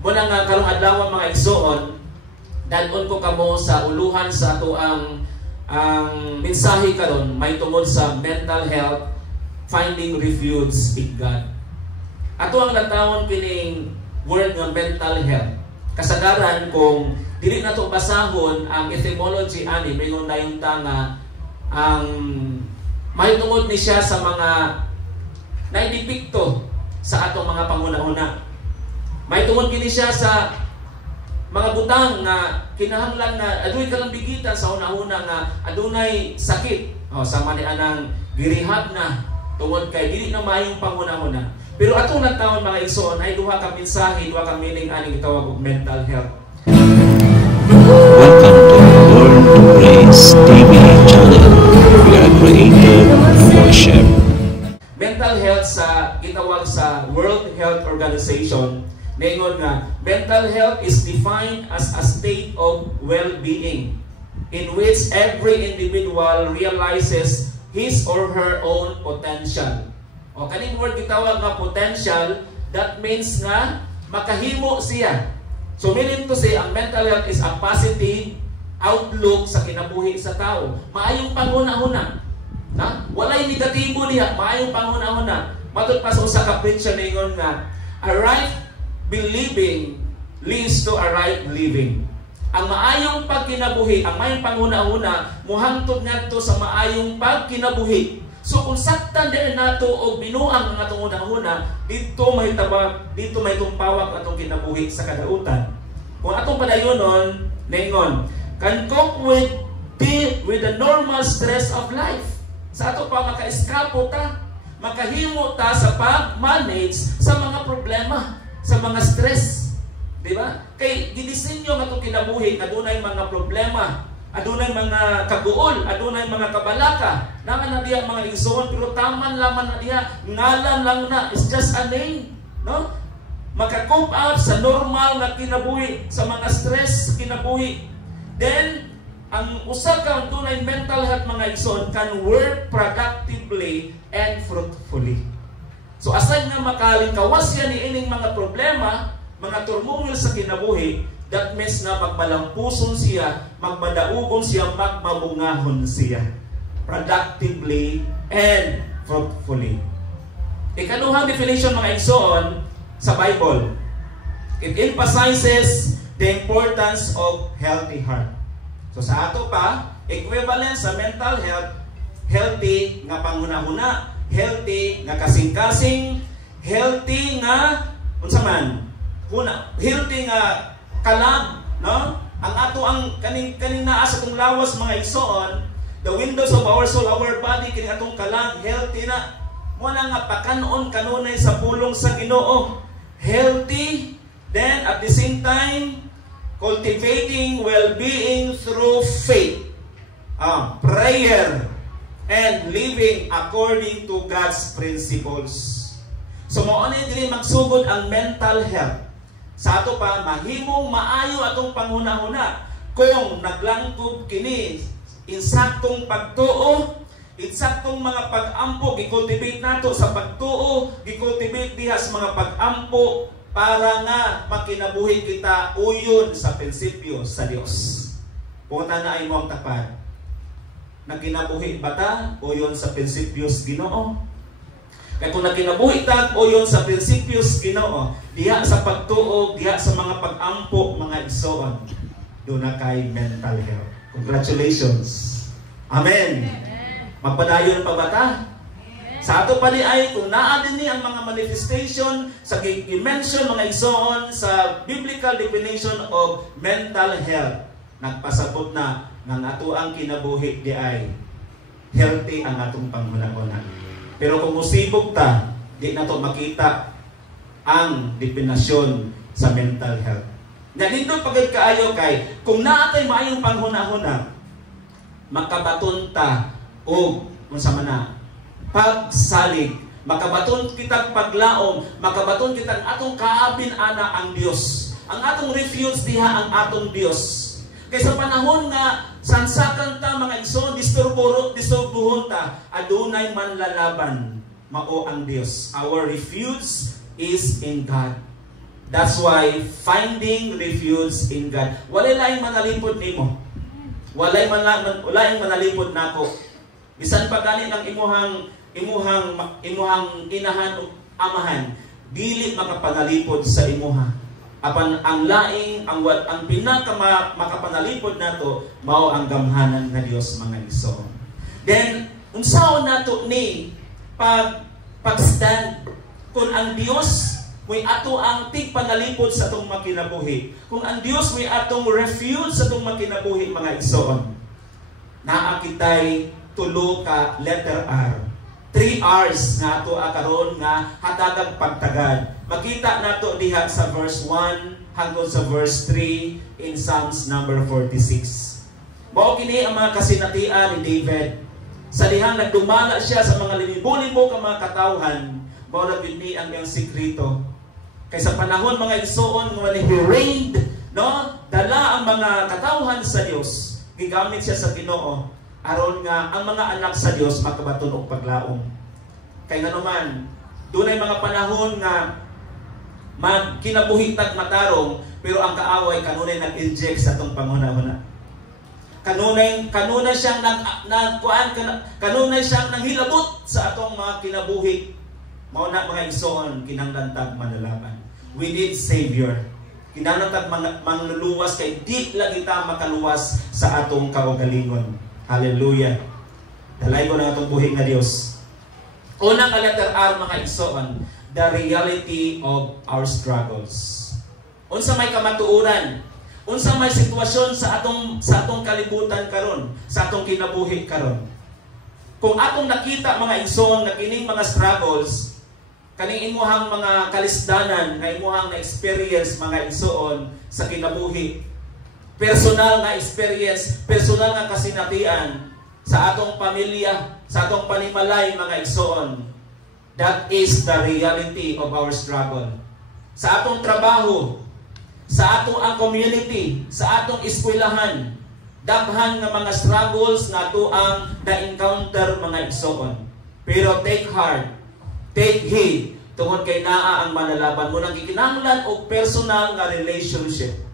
Muna nga karong adlaw mga igsoon, dadon ko kamo sa uluhan sa ato ang mensahe karon may tungod sa mental health, finding refuge in God. Ato ang latawon kining word nga mental health. Kasagaran kung dili na to basahon ang etymology ani mingon na yung tanga ang may tungod ni siya sa mga naidipikto sa atong mga panghuna-huna. May tungod kini siya sa mga butang na kinahanglan na adunay kalambigitan sa una-una nga adunay sakit. Sa mani anang girihab na tungod kay dili na maayong panghuna-huna. Pero atong nagtawon mga igsoon ay duha ka mensahe, duha ka meaning aning gitawag og mental health. Welcome to Born to Praise TV channel. We are created to worship. Mental health sa gitawag sa World Health Organization. Ningon nga, mental health is defined as a state of well-being in which every individual realizes his or her own potential. O kaning word gitawag nga potential, that means nga makahimo siya. So meaning to say, ang mental health is a positive outlook sa kinabuhi sa tao. Maayong panghuna-huna. Walay negatibo niya, maayong panghuna-huna. Matod pa sa usa ka preacher ningon nga, a right believing leads to a right living. Ang maayong pagkinabuhi, ang maayong panghuna-huna, muhangtod ngadto sa maayong pagkinabuhi. So kung saktan din nato og binuang ang atong unang-una, dito may tumpawag atong kinabuhi sa kadautan. Kung atong padayonon, ningon, can cope with the normal stress of life. Sa ato pa maka-eskapo ta, makahimo ta sa pag-manage sa mga problema, sa mga stress, di ba? Kay gidisenyo nga itong kinabuhi, adunay mga problema, adunay mga kaguol, adunay mga kabalaka, naman na diya mga igsoon, pero taman laman na diya, ngalan lang na, it's just a name, no? Maka-cope up sa normal na kinabuhi, sa mga stress kinabuhi. Then, ang usa ka dunay mental health mga igsoon can work productively and fruitfully. So aside nga makalingkawas yan ni ining mga problema, mga turmoil sa kinabuhi, that means na magmalampuson siya, magmadaugon siya, magmabungahon siya. Productively and fruitfully. Ikaduhang definition mga igsoon sa Bible. It emphasizes the importance of healthy heart. So sa ato pa, equivalent sa mental health, healthy nga panghuna-huna, healthy nga kasing-kasing, healthy nga unsa man, healthy nga kalag, no? Ang ato ang kaning naa sa atong lawas mga igsoon, the windows of our soul, our body, kini atong kalag, healthy na. Mo na nga pakanon kanunay sa pulong sa Ginoo. Healthy, then at the same time cultivating well-being through faith, prayer, and living according to God's principles. So mao ni dili magsugod ang mental health. Sa ato pa mahimong maayo atong panghuna-huna kung naglangkob kini insaktong pagtuo, insaktong mga pag-ampo gikultivate nato sa pagtuo, gikultivate diha sa mga pag-ampo para nga makinabuhi kita uyon sa prinsipyo sa Dios. Punta na ay mo ang tapat. Nagkinabuhi ba ta uyon sa prinsipyos Ginoo? Kaya kung nagkinabuhi ta uyon sa prinsipyos Ginoo, diha sa pagtuo, diha sa mga pag-ampo, mga igsoon, doon na kay mental health. Congratulations. Amen. Magpadayon pa ba ta? Sa ato pa ni ay kung naa din ni ang mga manifestation sa i-mention mga igsoon sa biblical definition of mental health, nagpasabot na ng ato ang kinabuhi di ay healthy ang atong panghuna-huna. Pero kung musibog ta, di na to makita ang definasyon sa mental health. Na dito pagod kaayo kay kung naatay maayong panghuna-huna, makabaton ta o unsa man na pagsalig, makabaton kitang paglaom, makabaton kitang atong kaabin ana ang Dios. Ang atong refuge diha ang atong Dios. Kay sa panahon nga sansakan ta mga igsoon, disturbuhon ta, adunay manlalaban, mao ang Dios. Our refuge is in God. That's why finding refuge in God. Walay laing manalipod nimo. Walay manalipod nako. Bisan pa gani ng imuhang inahan o amahan, dili makapanalipod sa imuha. Apan ang laing ang pinaka makapanalipod nato mao ang gamhanan nga Dios mga igsoon. Then unsaon nato ni pagstand kung ang Dios may ato ang tigpanalipod sa atong makinabuhi. Kung ang Dios may atong refuge sa atong makinabuhi mga igsoon. Naa kitay tulo ka letter R. 3 R's nga ato karon nga hatagag pagtagad. Makita nato diha sa verse 1 hangtod sa verse 3 in Psalms number 46. Mao kini ang mga kasinatian ni David. Sa dihang nagdumala siya sa mga libo-libo ka mga katawhan, mao na ni ang iyang sikreto. Kay sa panahon mga igsoon nga he reigned, no? Dala ang mga katawhan sa Dios. Gigamit siya sa Ginoo aron nga ang mga anak sa Dios makabaton og paglaom. Kay nganuman, dunay mga panahon nga magkinabuhitag matarong pero ang kaaway kanunay nag-inject sa atong panghuna-huna. Kanunay siyang kanunay siyang nanghilabot sa atong mga kinabuhi. Mao na mga igsoon kinahanglan manalaban. We need Savior. Kinahanglan mangluluwas kay di lagi ta makaluwas sa atong kaugalingon. Hallelujah. Dalay ko na atong buhi nga Dios. Unang letter R mga igsoon, the reality of our struggles. Unsa may kamatuoran, unsa may sitwasyon sa atong kalibutan karon, sa atong kinabuhi karon. Kung atong nakita mga igsoon nga kining mga struggles, kaning imuhang mga kalisdanan nga imuhang na-experience mga igsoon sa kinabuhi, personal nga experience, personal nga kasinatian sa atong pamilya, sa atong panimalay mga igsoon, that is the reality of our struggle. Sa atong trabaho, sa atong community, sa atong eskwelahan, daghan nga mga struggles nga ato ang na-encounter mga igsoon. Pero take heart, take heed, tungod kay naa ang manalaban mo nang gikinahanglan og personal nga relationship.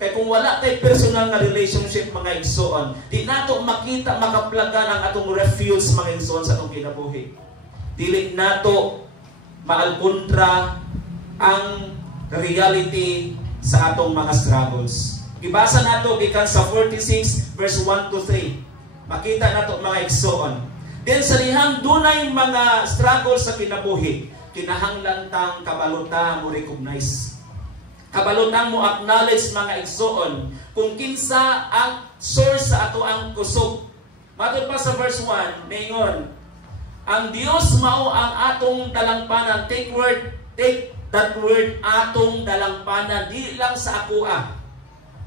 Kay kung wala tay personal nga relationship mga igsoon, di nato makita makaplagan ang atong refuge mga igsoon sa atong kinabuhi. Dili nato maalkontra ang reality sa atong mga struggles. Gibasa nato gikan sa 46 verse 1 to 3. Makita nato mga igsoon. Then sa lihang dunay mga struggles sa kinabuhi, kinahanglan tang kabalutan mo recognize. Kabalutan mo acknowledge mga igsoon kung kinsa ang source sa ato ang kusog. Matod pa sa verse 1, ningon, ang Dios mao ang atong dalangpanan. Take that word, atong dalangpanan, di lang sa akoa.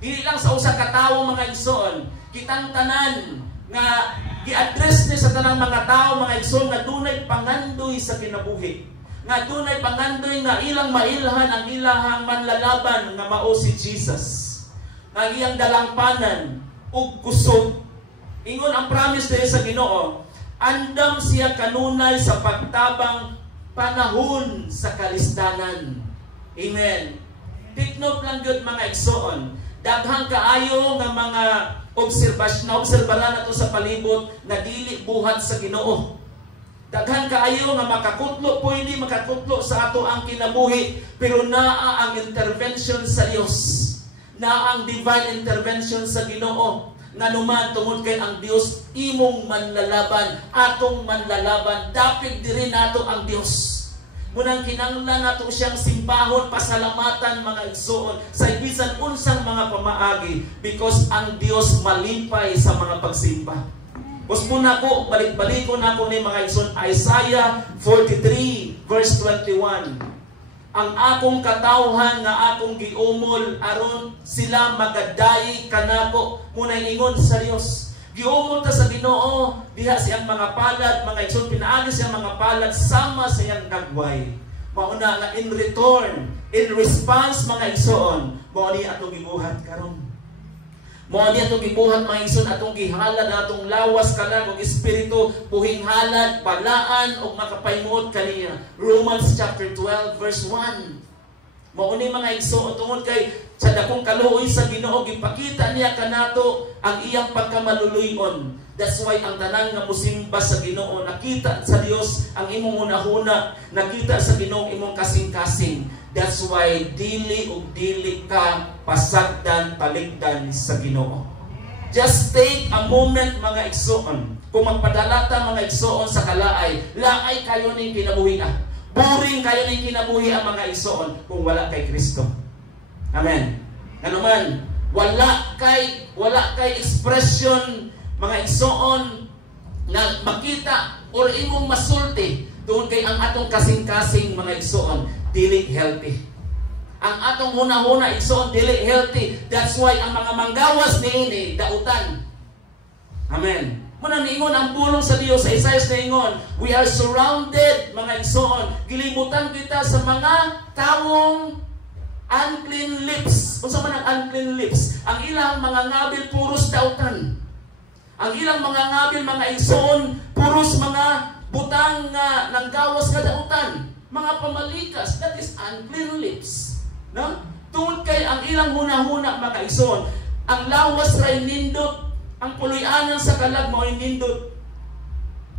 Di lang sa usa ka tawo mga igsoon. Kitang tanan nga gi-address ni sa tanang mga tao mga igsoon nga dunay pangandoy sa kinabuhi. Nga dunay pangandoy nga ilang mailhan ang ilahang manlalaban nga mao si Jesus. Nga iyang dalangpanan ug kusog. Ingon ang promise diri sa Ginoo, andam siya kanunay sa pagtabang panahon sa kalisdanan. Amen. Take note lang good mga igsoon. Daghang kaayo nga mga obserbahan nato sa palibot na dili buhat sa Ginoo. Daghan kaayo nga makakutlo pwede makakutlo sa ato ang kinabuhi, pero naa ang intervention sa Dios. Naa ang divine intervention sa Ginoo. Nganuman tungod kay ang Dios imong manlalaban, atong manlalaban, dapit diri nato ang Dios. Munang kinahanglan nato siyang simbahon, pasalamatan mga igsoon sa bisan unsang mga pamaagi, because ang Dios malipay sa mga pagsimba. Gusto na ko, balik-balikon na ko ni mga igsoon, Isaiah 43 verse 21. Ang akong katawhan nga akong giumol aron sila magadayi kanako. Muna ingon sa Dios. Giumol ta sa Ginoo, diha siyang mga palad, mga igsoon, pinaagi siyang mga palad sama sa iyang gagway. Mauna nga in return, in response mga igsoon, mao ni atong gibuhat karon. Mao ni atong gibuhat mga igsoon, atong gihalad atong lawas kanang og espiritu, puhing halad, balaan og makapaymuot kaniya. Romans chapter 12 verse 1. Mauni mga igsoon tungod kay sa dakong kaluoy sa Ginoo gipakita niya kanato ang iyang pagkamaluluyon. That's why ang tanan nga musimba sa Ginoo nakita sa Dios ang imong hunahuna, nakita sa Ginoo imong kasing-kasing. That's why dili ug dili ka pasagdan paligdan sa Ginoo. Just take a moment mga igsoon. Kung magpadalata mga igsoon sa kalaay, laay kayo ning kinabuhi. Boring kayo ning kinabuhi ang mga igsoon kung wala kay Kristo. Amen. Ano man, wala kay expression mga igsoon na makita or imong masulti tungod kay ang atong kasing-kasing mga igsoon dili healthy. Ang atong huna-huna igsoon dili healthy. That's why ang mga manggawas niini dautan. Amen. Muna niingon ang pulong sa Dios sa Isaias niingon, we are surrounded mga igsoon. Gilimutan kita sa mga tawong unclean lips. Unsa man ang unclean lips? Ang ilang mga ngabil puros dautan. Ang ilang mga ngabil mga igsoon puros mga butang nga nanggawas nga dautan. Mga pamalikas, that is unclean lips. No? Tungod kay ang ilang huna-huna mga igsoon, ang lawas ray nindot, ang puloy-anan sa kalag mao'y nindot.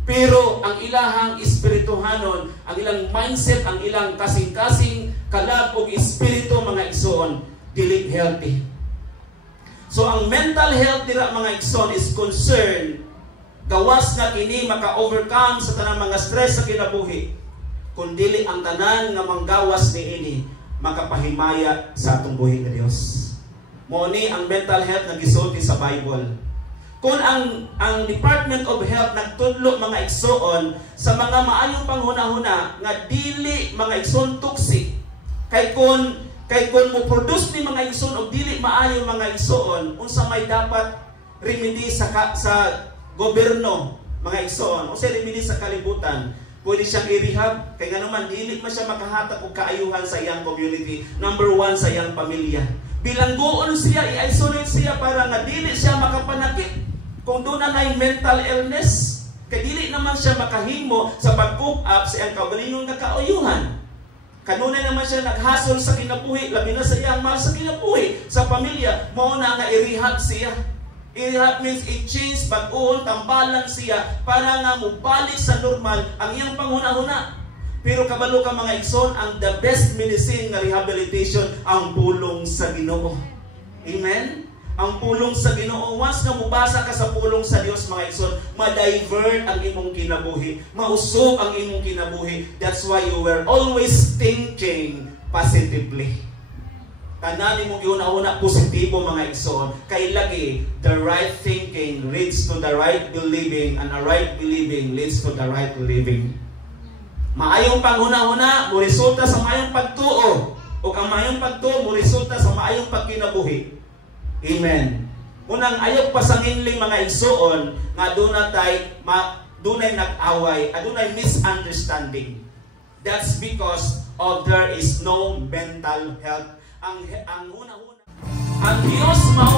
Pero ang ilahang espirituhanon, ang ilang mindset, ang ilang kasing-kasing kalag o espiritu mga igsoon, dili healthy. So ang mental health nila mga igsoon is concerned gawas nga kini maka-overcome sa tanang mga stress sa kinabuhi. Kung dili ang tanan nga manggawas niini makapahimaya sa atong buhi nga Dios. Mao ni ang mental health nga gisulti sa Bible. Kung ang Department of Health nagtudlo mga igsoon sa mga maayong panghuna-huna nga dili mga igsoon toxic. Kay kun mo produce ni mga igsoon og dili maayo mga igsoon, unsa may dapat remedy sa gobyerno mga igsoon, unsa remedy sa kalibutan? Pwede siyang i-rehab kay nga naman dili man siya makahatag og kaayuhan sa iyang community. Number 1 sa iyang pamilya. Bilanggoon siya, i-isolate siya para nga dili siya makapanakit. Kung doon na mental illness, kay dili naman siya makahimo sa pag-cope up sa iyang kaugalingon nga kaayuhan. Kanunay naman siya naghasol sa kinabuhi, labi na sa iyang mahal sa kinabuhi, sa pamilya, mao na nga i-rehab siya. I-rehab means i-change, bag-on, tambalan siya para nga mubalik sa normal ang iyang panghuna-huna. Pero kabalo ka mga igsoon, ang the best medicine nga rehabilitation ang pulong sa Ginoo. Amen? Ang pulong sa Ginoo. Once nga mubasa ka sa pulong sa Dios mga igsoon, ma-divert ang imong kinabuhi, mausog ang imong kinabuhi. That's why you were always thinking positively. Tanan mo giuna-una positibo mga igsoon. Kay lagi, the right thinking leads to the right believing, and the right believing leads to the right living. Maayong panghuna-huna mo resulta sa maayong pagtuo, o ang maayong pagtuo mo resulta sa maayong pagkinabuhi. Amen. Unang ayok pasanginling mga igsoon nga dunay nag-away, adunay misunderstanding. That's because of there is no mental health. Ang Diyos mao